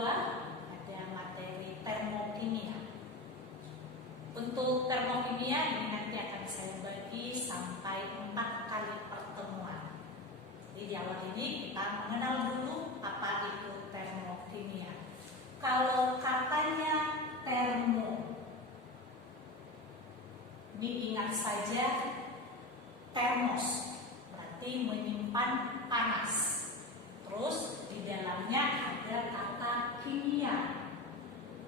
kedua ada materi termokimia. Untuk termokimia ini nanti akan saya bagi sampai 4 kali pertemuan. Jadi di awal ini kita mengenal dulu apa itu termokimia. Kalau katanya termo, ini ingat saja termos, berarti menyimpan panas. Terus di dalamnya ada kata kimia,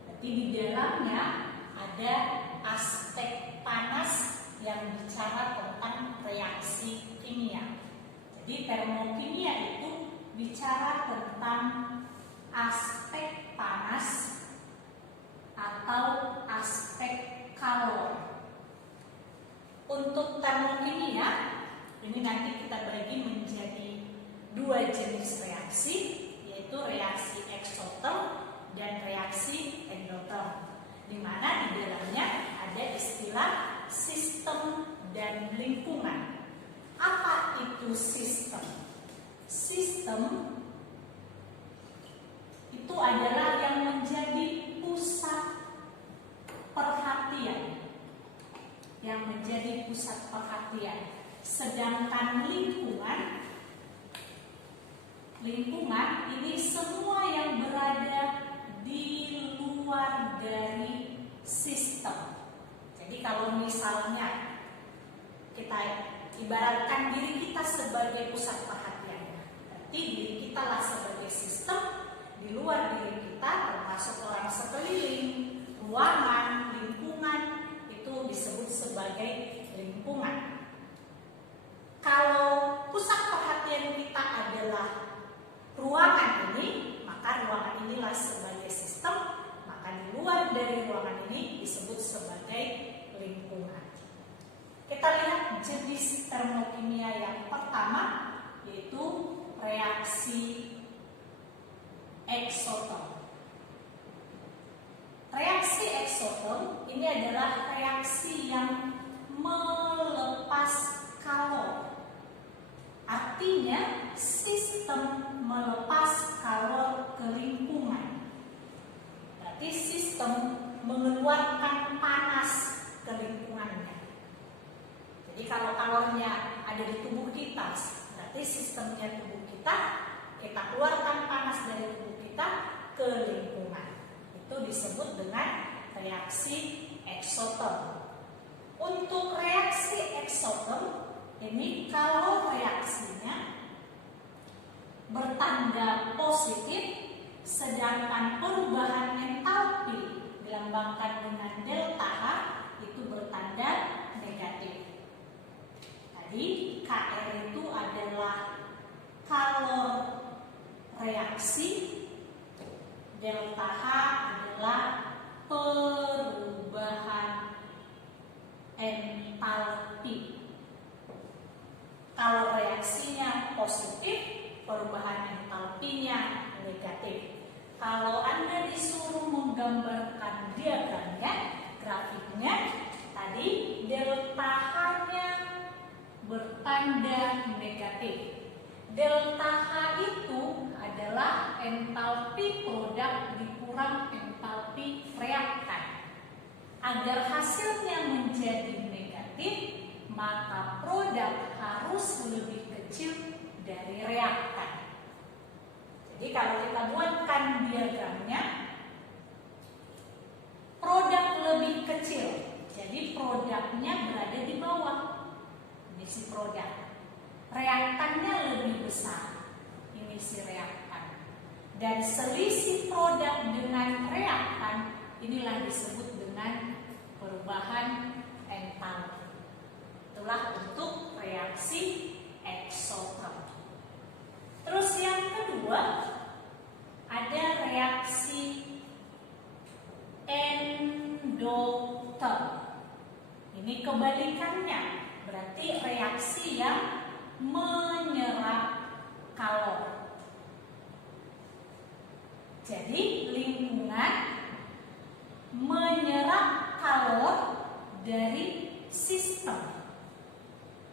berarti di dalamnya ada aspek panas yang bicara tentang reaksi kimia. Jadi termokimia itu bicara tentang aspek panas atau aspek kalor. Untuk termokimia ini nanti kita bagi menjadi 2 jenis reaksi, yaitu reaksi eksoterm dan reaksi endoterm, di mana di dalamnya ada istilah sistem dan lingkungan. Apa itu sistem? Sistem itu adalah yang menjadi pusat perhatian, sedangkan lingkungan ini semua yang berada di luar dari sistem. Jadi kalau misalnya kita ibaratkan diri kita sebagai pusat perhatian, berarti diri kita lah sebagai sistem. Di luar diri kita termasuk orang sekeliling, ruangan, lingkungan, itu disebut sebagai lingkungan. Kalau pusat perhatian kita adalah ruangan ini, maka ruangan inilah sebagai sistem, maka di luar dari ruangan ini disebut sebagai lingkungan. Kita lihat jenis termokimia yang pertama, yaitu reaksi eksoterm. Reaksi eksoterm ini adalah reaksi yang melepas kalor. Artinya sistem melepas kalor ke lingkungan. Berarti sistem mengeluarkan panas ke lingkungannya. Jadi kalau kalornya ada di tubuh kita, berarti sistemnya tubuh kita keluarkan panas dari tubuh kita ke lingkungan. Itu disebut dengan reaksi eksoterm. Untuk reaksi eksoterm ini kalau reaksinya bertanda positif, sedangkan perubahan entalpi dilambangkan dengan delta H itu bertanda negatif. Tadi Kr itu adalah kalor reaksi, delta H adalah perubahan entalpi. Kalau reaksinya positif, perubahan entalpinya negatif. Kalau Anda disuruh menggambarkan diagramnya, grafiknya, tadi delta H-nya bertanda negatif. Delta H itu adalah entalpi produk dikurang entalpi reaktan. Agar hasilnya menjadi negatif, maka produk harus lebih kecil dari reaktan. Jadi kalau kita buatkan diagramnya, produk lebih kecil, jadi produknya berada di bawah. Ini si produk. Reaktannya lebih besar, ini si reaktan. Dan selisih produk dengan reaktan inilah disebut dengan perubahan entalpi. Itulah untuk reaksi eksoterm. Terus yang kedua ada reaksi endoterm. Ini kebalikannya, berarti reaksi yang menyerap kalor. Jadi lingkungan menyerap kalor dari sistem.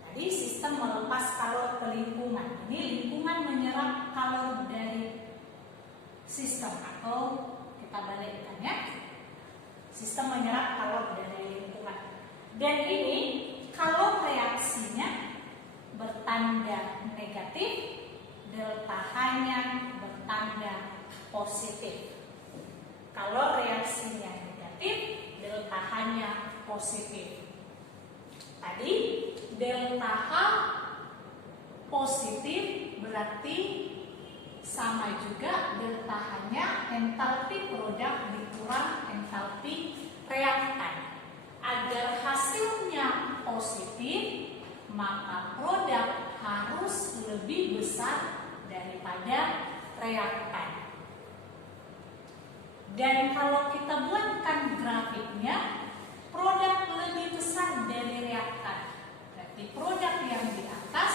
Tadi sistem melepas kalor ke lingkungan. Ini lingkungan menyerap kalor dari sistem, atau kita balikkan ya, sistem menyerap kalor dari lingkungan. Dan ini kalau reaksinya bertanda negatif, delta H-nya bertanda positif. Kalau reaksinya negatif, delta H-nya positif. Tadi delta H positif berarti sama juga delta H-nya entalpi produk dikurang entalpi reaktan. Agar hasilnya positif, maka produk harus lebih besar daripada reaktan. Dan kalau kita buatkan grafiknya, produk lebih besar dari reaktan. Berarti produk yang di atas,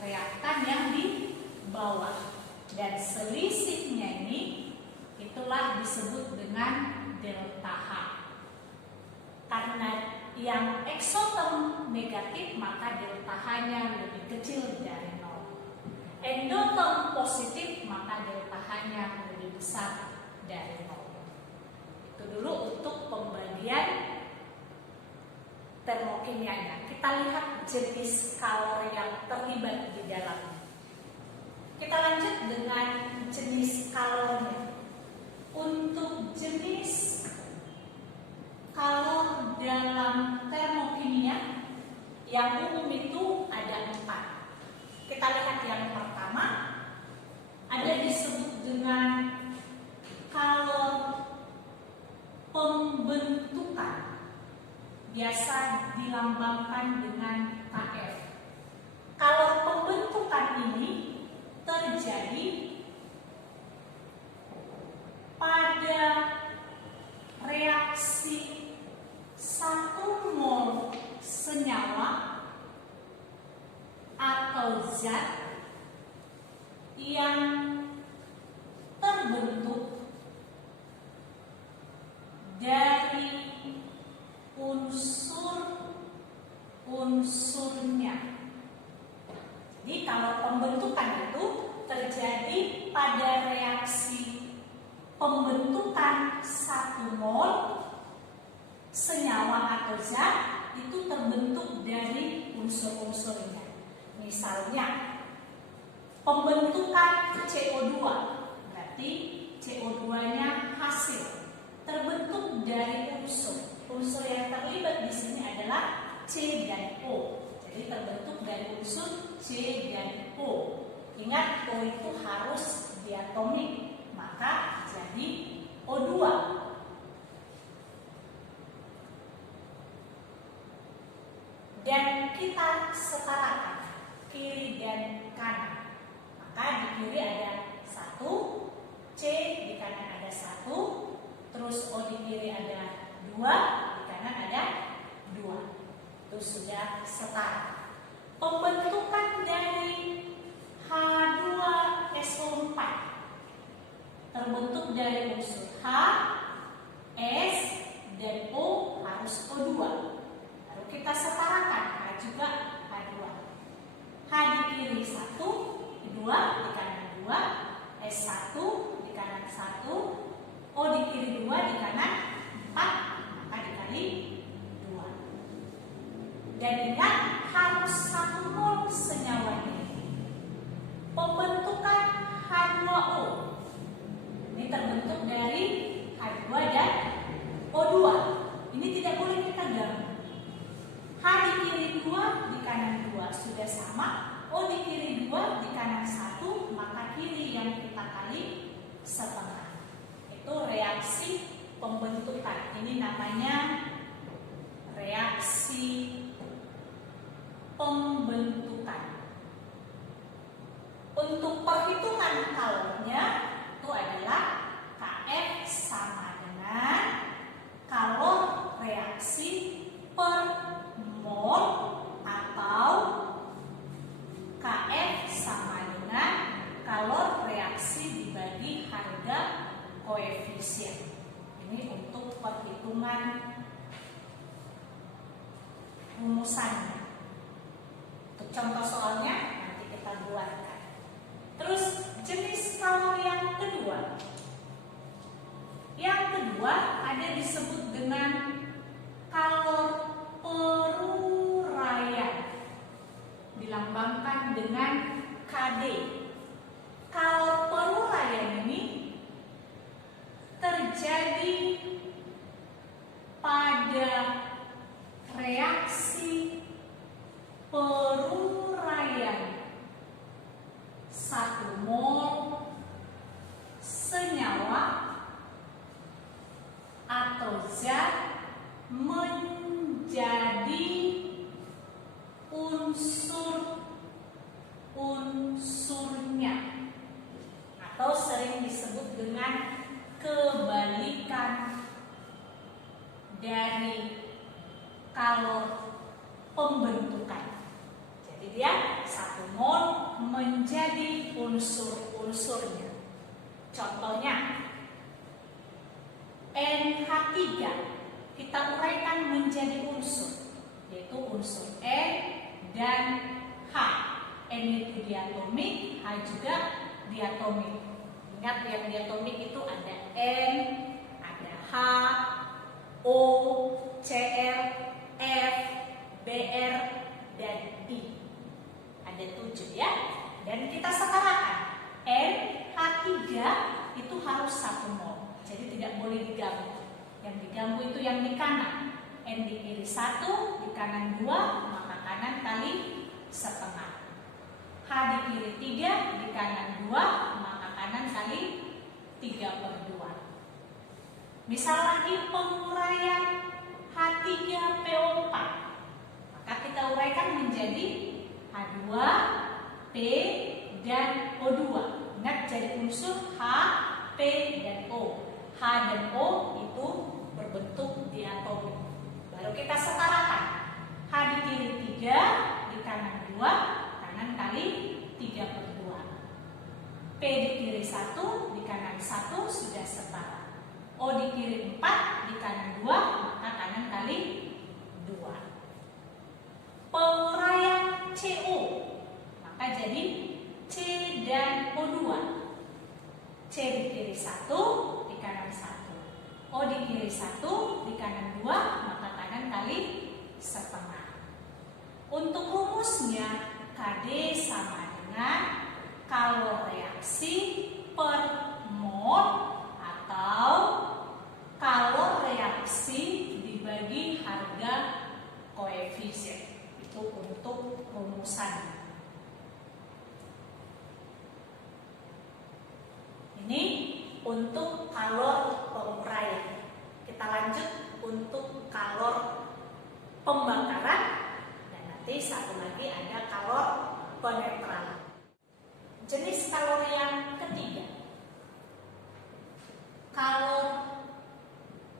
reaktan yang di bawah. Dan selisihnya ini itulah disebut dengan delta H. Karena yang eksotom negatif, maka delta H-nya lebih kecil dari 0. Endotom positif, maka delta H-nya lebih besar dari 0. Itu dulu untuk pembagian termokimianya. Kita lihat jenis kalori yang terlibat di dalamnya. Kita lanjut dengan jenis kalornya. Untuk jenis kalor dalam termokimia yang umum itu ada 4. Kita lihat yang pertama, ada disebut dengan kalor pembentukan, biasa dilambangkan dengan Kf. Kalor pembentukan ini terjadi pada reaksi 1 mol senyawa atau zat yang terbentuk dari unsur-unsurnya. Jadi kalau pembentukan itu terjadi pada reaksi pembentukan 1 mol senyawa atau zat itu terbentuk dari unsur-unsurnya. Misalnya pembentukan CO2, berarti CO2-nya hasil terbentuk dari unsur. Unsur yang terlibat di sini adalah C dan O. Jadi terbentuk dari unsur C dan O. Ingat, O itu harus diatomik, maka jadi O2. Dan kita setarakan kiri dan kanan. Maka di kiri ada 1, C di kanan ada 1, terus O di kiri ada 2, di kanan ada 2. Itu sudah setara. Pembentukan dari H2SO4 terbentuk dari unsur H, S, dan O harus O2. Lalu kita setarakan H juga H2. H di kiri 1, 2 di kanan 2, S1 di kanan 1, O di kiri 2 di kanan 4, maka dikali 2. Dan ingat, harus 1 mol senyawanya. Pembentukan H2O ini terbentuk dari H2 dan O2. Ini tidak boleh kita gabung. H di kiri 2 di kanan 2 sudah sama, O di kiri 2 di kanan 1, maka kiri yang kita kali setengah. Itu reaksi pembentukan. Ini namanya reaksi pembentukan. Untuk perhitungan kalornya itu adalah Kf sama dengan kalor reaksi per mol atau Kf sama dengan kalor reaksi dibagi harga koefisien. Ini untuk perhitungan rumusannya. Untuk contoh soalnya nanti kita buatkan. Terus jenis kalor yang kedua terjadi pada reaksi peruraian 1 mol senyawa atau zat menjadi unsur-unsurnya, atau sering disebut dengan kebalikan dari kalor pembentukan. Jadi dia 1 mol menjadi unsur-unsurnya. Contohnya NH3 kita uraikan menjadi unsur, yaitu unsur N dan H. N itu diatomik, H juga diatomik. Ingat yang diatomik itu ada N, ada H, O, Cl, F, Br, dan I. Ada 7 ya. Dan kita setarakan. NH3 itu harus 1 mol. Jadi tidak boleh diganggu. Yang diganggu itu yang di kanan. N di kiri 1, di kanan 2, maka kanan kali setengah. H di kiri 3, di kanan 2, maka kanan kali 3/2. Misal lagi penguraian H3PO4, maka kita uraikan menjadi H2, P, dan O2. Ingat jadi unsur H, P, dan O. H dan O itu berbentuk diatomik. Baru kita setarakan. H di kiri 3, di kanan 2, kanan kali 3/2. P di kiri 1, di kanan 1 sudah setara. O di kiri 4, di kanan 2, maka kanan kali 2. Penguraian CO, maka jadi C dan O2. C di kiri 1, di kanan 1. O di kiri 1, di kanan 2, maka kanan kali setengah. Untuk rumusnya, KD sama dengan kalor reaksi per mol atau kalor reaksi dibagi harga koefisien. Itu untuk rumusan. Ini untuk kalor penguraian. Kita lanjut untuk kalor pembakaran, dan nanti satu lagi ada kalor penetralan. Jenis kalor yang ketiga, kalor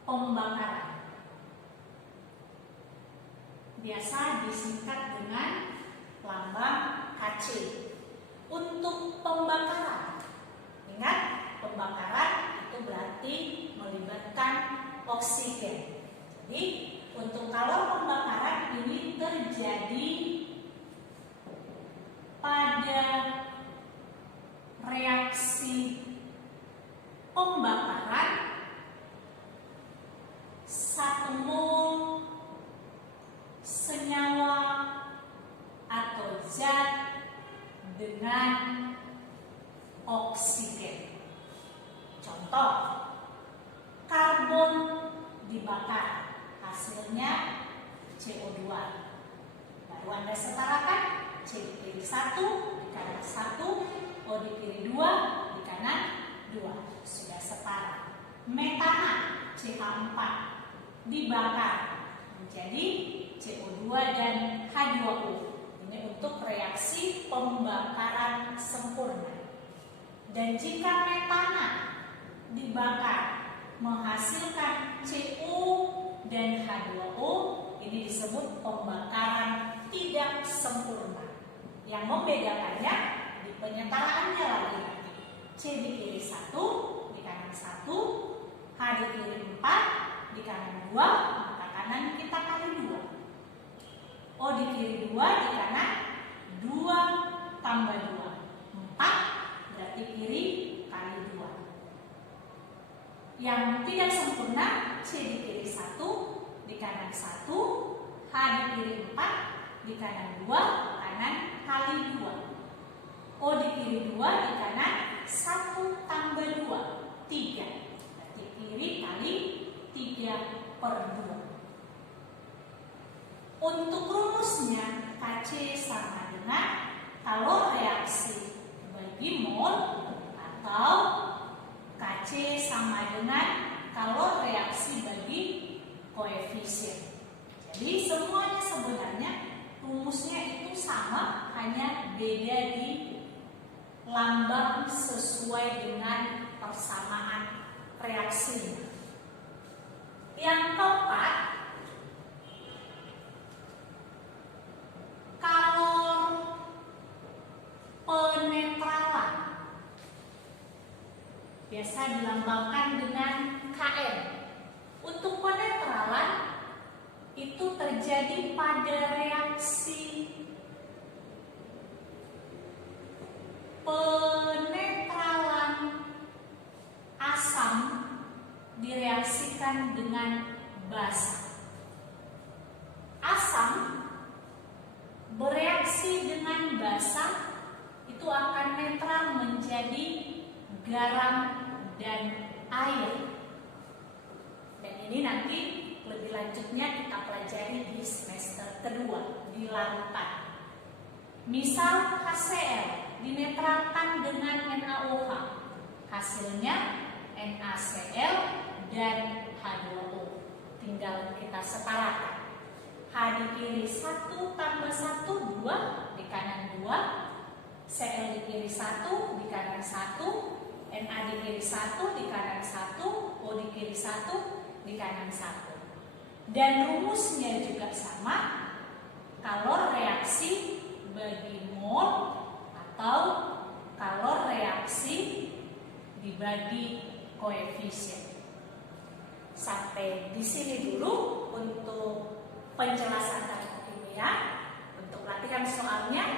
pembakaran. Biasa disingkat dengan lambang Kc. Untuk pembakaran, ingat pembakaran itu berarti melibatkan oksigen. Jadi untuk kalor pembakaran ini terjadi pada reaksi pembakaran 1 mol senyawa atau zat dengan oksigen. Contoh, karbon dibakar, hasilnya CO2. Baru Anda setarakan, C di kiri 1, di kanan 1, O di kiri 2, di kanan 2. Sudah setara. Metana, CH4, dibakar menjadi CO2 dan H2O. Ini untuk reaksi pembakaran sempurna. Dan jika metana dibakar menghasilkan CO dan H2O, ini disebut pembakaran tidak sempurna. Yang membedakannya di penyetaraannya lagi nanti. C di kiri 1, di kanan 1, H di kiri 4, di kanan 2, maka kanan kita kali 2. O di kiri 2, di kanan 2 tambah 2, 4, berarti kiri kali 2. Yang tidak sempurna, C di kiri 1, di kanan 1, H di kiri 4, di kanan 2, kanan kali 2. O di kiri 2, di kanan 1 tambah 2, 3. Berarti kiri 3/2. Untuk rumusnya Kc sama dengan kalau reaksi bagi mol atau Kc sama dengan kalau reaksi bagi koefisien. Jadi semuanya sebenarnya rumusnya itu sama, hanya beda di lambang sesuai dengan persamaan reaksinya. Yang keempat, kalor penetralan biasa dilambangkan dengan Kn. Untuk penetralan itu terjadi pada reaksi penetralan asam direaksikan dengan basa. Asam bereaksi dengan basa itu akan netral menjadi garam dan air. Dan ini nanti lebih lanjutnya kita pelajari di semester kedua di lanjutan. Misal HCl dinetralkan dengan NaOH, hasilnya NaCl dan H2O. Tinggal kita setarakan. H di kiri 1 tambah 1, 2, di kanan 2, Cl di kiri 1, di kanan 1, Na di kiri 1, di kanan 1, O di kiri 1, di kanan 1. Dan rumusnya juga sama kalau reaksi bagi mol atau kalau reaksi dibagi koefisien. Sampai di sini dulu untuk penjelasan termokimia. Untuk latihan soalnya